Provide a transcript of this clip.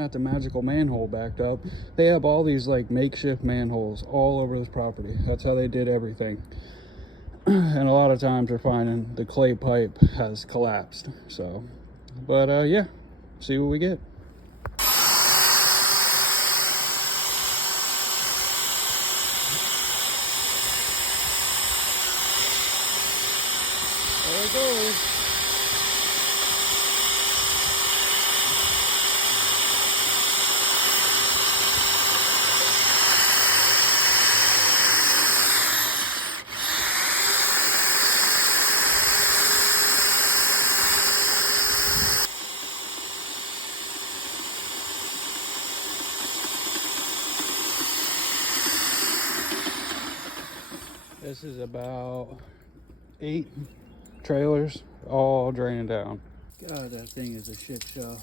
Not the magical manhole backed up. They have all these like makeshift manholes all over this property. That's how they did everything. And a lot of times we're finding the clay pipe has collapsed. So, but yeah, see what we get. There it goes. This is about 8 trailers all draining down. God, that thing is a shit show.